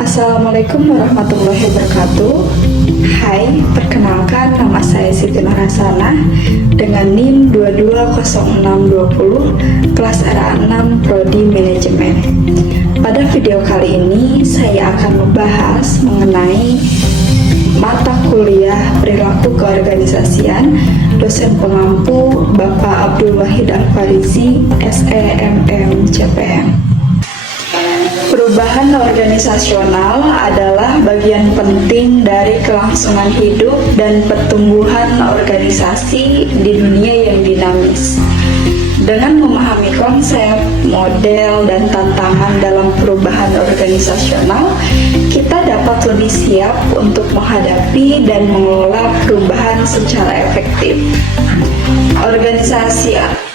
Assalamualaikum warahmatullahi wabarakatuh. Hai, perkenalkan nama saya Siti Nurhasanah dengan NIM 220620 kelas RA6 Prodi Manajemen. Pada video kali ini saya akan membahas mengenai mata kuliah perilaku keorganisasian dosen pengampu Bapak Abdul Wahid Al-Farizi, SEMM CPM. Perubahan organisasional adalah bagian penting dari kelangsungan hidup dan pertumbuhan organisasi di dunia yang dinamis. Dengan memahami konsep, model, dan tantangan dalam perubahan organisasional, kita dapat lebih siap untuk menghadapi dan mengelola perubahan secara efektif.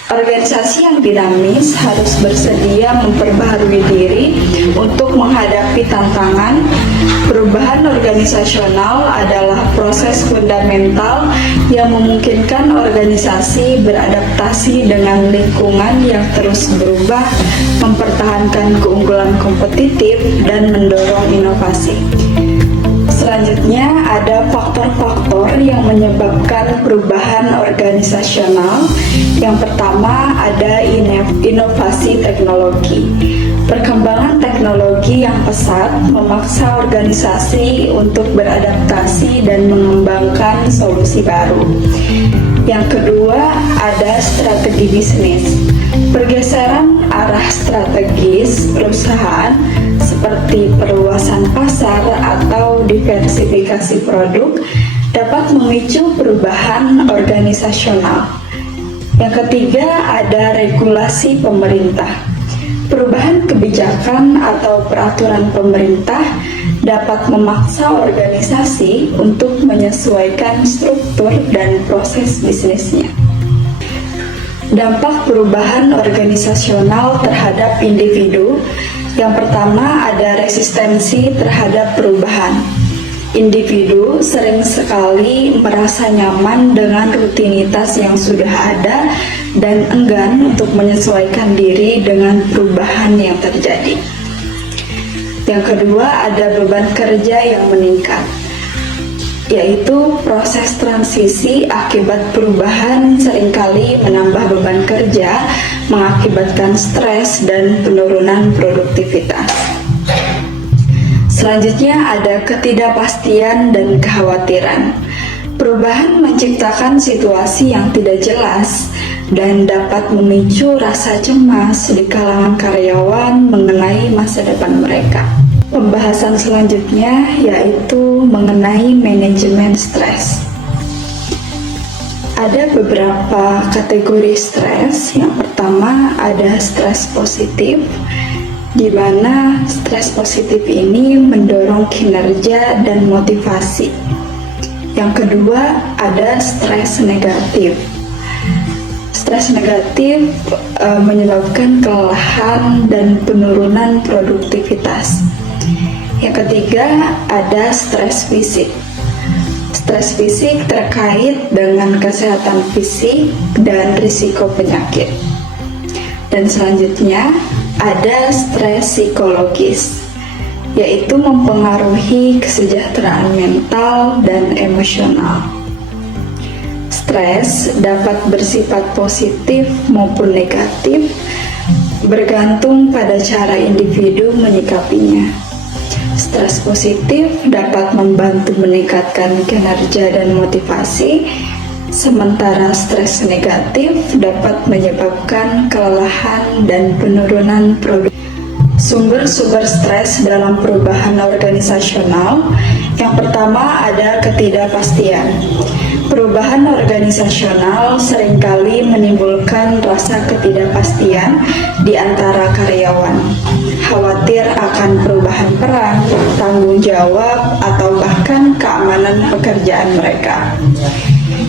Organisasi yang dinamis harus bersedia memperbaharui diri untuk menghadapi tantangan. Perubahan organisasional adalah proses fundamental yang memungkinkan organisasi beradaptasi dengan lingkungan yang terus berubah, mempertahankan keunggulan kompetitif, dan mendorong inovasi. Selanjutnya ada faktor-faktor yang menyebabkan perubahan organisasional. Yang pertama ada inovasi teknologi. Perkembangan teknologi yang pesat memaksa organisasi untuk beradaptasi dan mengembangkan solusi baru. Yang kedua ada strategi bisnis. Pergeseran arah strategis perusahaan seperti perluasan pasar atau diversifikasi produk dapat memicu perubahan organisasional. Yang ketiga ada regulasi pemerintah. Perubahan kebijakan atau peraturan pemerintah dapat memaksa organisasi untuk menyesuaikan struktur dan proses bisnisnya. Dampak perubahan organisasional terhadap individu. Yang pertama ada resistensi terhadap perubahan. Individu sering sekali merasa nyaman dengan rutinitas yang sudah ada dan enggan untuk menyesuaikan diri dengan perubahan yang terjadi. Yang kedua ada beban kerja yang meningkat, yaitu proses transisi akibat perubahan seringkali menambah beban kerja, mengakibatkan stres dan penurunan produktivitas. Selanjutnya ada ketidakpastian dan kekhawatiran. Perubahan menciptakan situasi yang tidak jelas dan dapat memicu rasa cemas di kalangan karyawan mengenai masa depan mereka. Pembahasan selanjutnya yaitu mengenai manajemen stres. Ada beberapa kategori stres. Yang pertama ada stres positif, di mana stres positif ini mendorong kinerja dan motivasi. Yang kedua ada stres negatif. Stres negatif menyebabkan kelelahan dan penurunan produktivitas. Yang ketiga ada stres fisik. Stres fisik terkait dengan kesehatan fisik dan risiko penyakit. Dan selanjutnya ada stres psikologis, yaitu mempengaruhi kesejahteraan mental dan emosional. Stres dapat bersifat positif maupun negatif, bergantung pada cara individu menyikapinya. Stres positif dapat membantu meningkatkan kinerja dan motivasi, sementara stres negatif dapat menyebabkan kelelahan dan penurunan produk. Sumber-sumber stres dalam perubahan organisasional. Yang pertama ada ketidakpastian. Perubahan organisasional seringkali menimbulkan rasa ketidakpastian di antara karyawan. khawatir akan perubahan peran, tanggung jawab, atau bahkan keamanan pekerjaan mereka.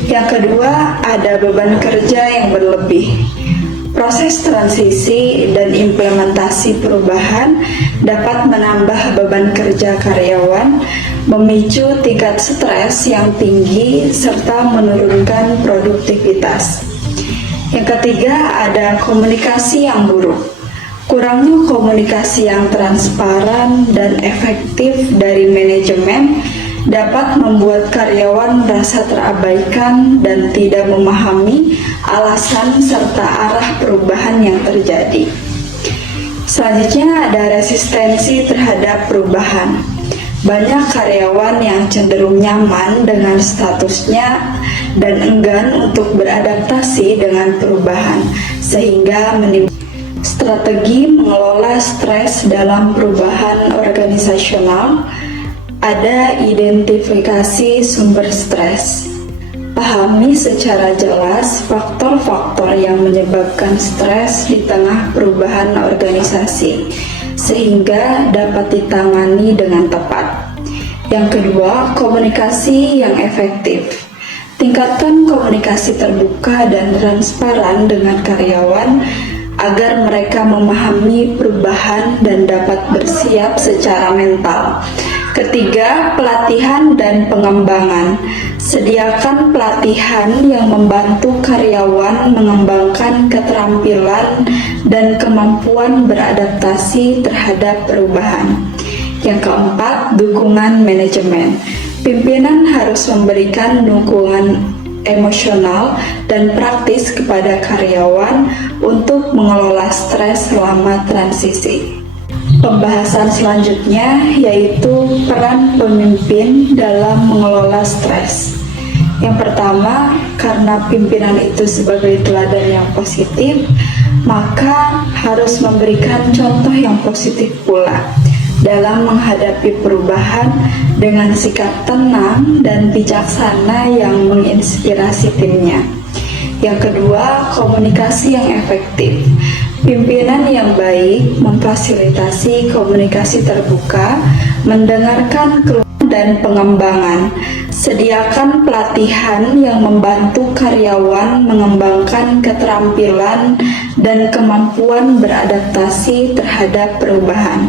Yang kedua, ada beban kerja yang berlebih. Proses transisi dan implementasi perubahan dapat menambah beban kerja karyawan, memicu tingkat stres yang tinggi, serta menurunkan produktivitas. Yang ketiga, ada komunikasi yang buruk. Kurangnya komunikasi yang transparan dan efektif dari manajemen dapat membuat karyawan merasa terabaikan dan tidak memahami alasan serta arah perubahan yang terjadi. Selanjutnya ada resistensi terhadap perubahan. Banyak karyawan yang cenderung nyaman dengan statusnya dan enggan untuk beradaptasi dengan perubahan, sehingga menimbulkan strategi mengelola stres dalam perubahan organisasional. Ada identifikasi sumber stres. Pahami secara jelas faktor-faktor yang menyebabkan stres di tengah perubahan organisasi, sehingga dapat ditangani dengan tepat. Yang kedua, komunikasi yang efektif. Tingkatkan komunikasi terbuka dan transparan dengan karyawan agar mereka memahami perubahan dan dapat bersiap secara mental. Ketiga, pelatihan dan pengembangan. Sediakan pelatihan yang membantu karyawan mengembangkan keterampilan dan kemampuan beradaptasi terhadap perubahan. Yang keempat, dukungan manajemen. Pimpinan harus memberikan dukungan emosional dan praktis kepada karyawan untuk mengelola stres selama transisi. Pembahasan selanjutnya yaitu peran pemimpin dalam mengelola stres. Yang pertama, karena pimpinan itu sebagai teladan yang positif, maka harus memberikan contoh yang positif pula dalam menghadapi perubahan dengan sikap tenang dan bijaksana yang menginspirasi timnya. Yang kedua, komunikasi yang efektif. Pimpinan yang baik memfasilitasi komunikasi terbuka, mendengarkan keluhan dan pengembangan. Sediakan pelatihan yang membantu karyawan mengembangkan keterampilan dan kemampuan beradaptasi terhadap perubahan.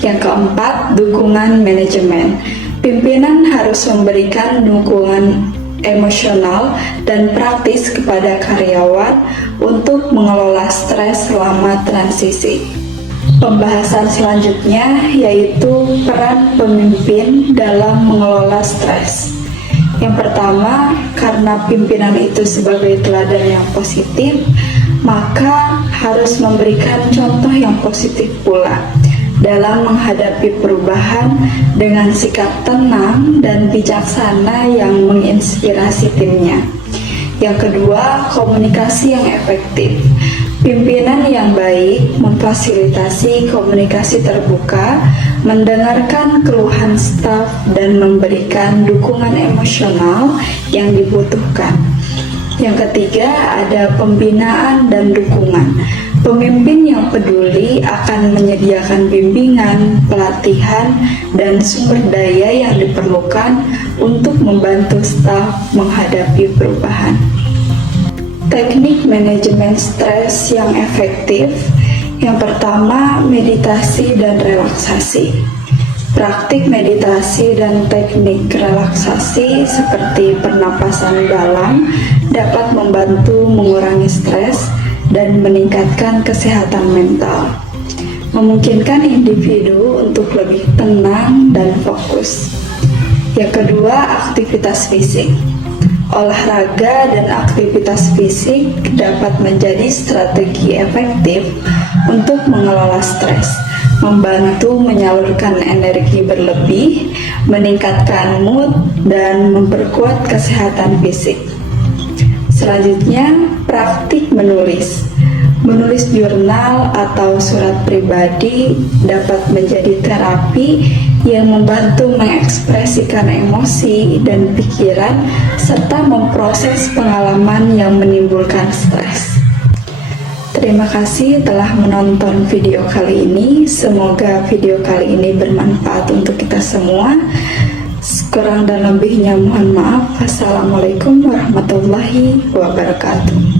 Yang keempat, dukungan manajemen. Pimpinan harus memberikan dukungan emosional dan praktis kepada karyawan untuk mengelola stres selama transisi. Pembahasan selanjutnya yaitu peran pemimpin dalam mengelola stres. Yang pertama, karena pimpinan itu sebagai teladan yang positif, maka harus memberikan contoh yang positif pula dalam menghadapi perubahan dengan sikap tenang dan bijaksana yang menginspirasi timnya. Yang kedua, komunikasi yang efektif. Pimpinan yang baik memfasilitasi komunikasi terbuka, mendengarkan keluhan staf, dan memberikan dukungan emosional yang dibutuhkan. Yang ketiga, ada pembinaan dan dukungan. Pemimpin yang peduli akan menyediakan bimbingan, pelatihan, dan sumber daya yang diperlukan untuk membantu staf menghadapi perubahan. Teknik manajemen stres yang efektif. Yang pertama, meditasi dan relaksasi. Praktik meditasi dan teknik relaksasi seperti pernapasan dalam dapat membantu mengurangi stres dan meningkatkan kesehatan mental, memungkinkan individu untuk lebih tenang dan fokus. Yang kedua, aktivitas fisik. Olahraga dan aktivitas fisik dapat menjadi strategi efektif untuk mengelola stres, membantu menyalurkan energi berlebih, meningkatkan mood, dan memperkuat kesehatan fisik. Selanjutnya, praktik menulis. Menulis jurnal atau surat pribadi dapat menjadi terapi yang membantu mengekspresikan emosi dan pikiran serta memproses pengalaman yang menimbulkan stres. Terima kasih telah menonton video kali ini. Semoga video kali ini bermanfaat untuk kita semua. Kurang dan lebihnya mohon maaf. Assalamualaikum warahmatullahi wabarakatuh.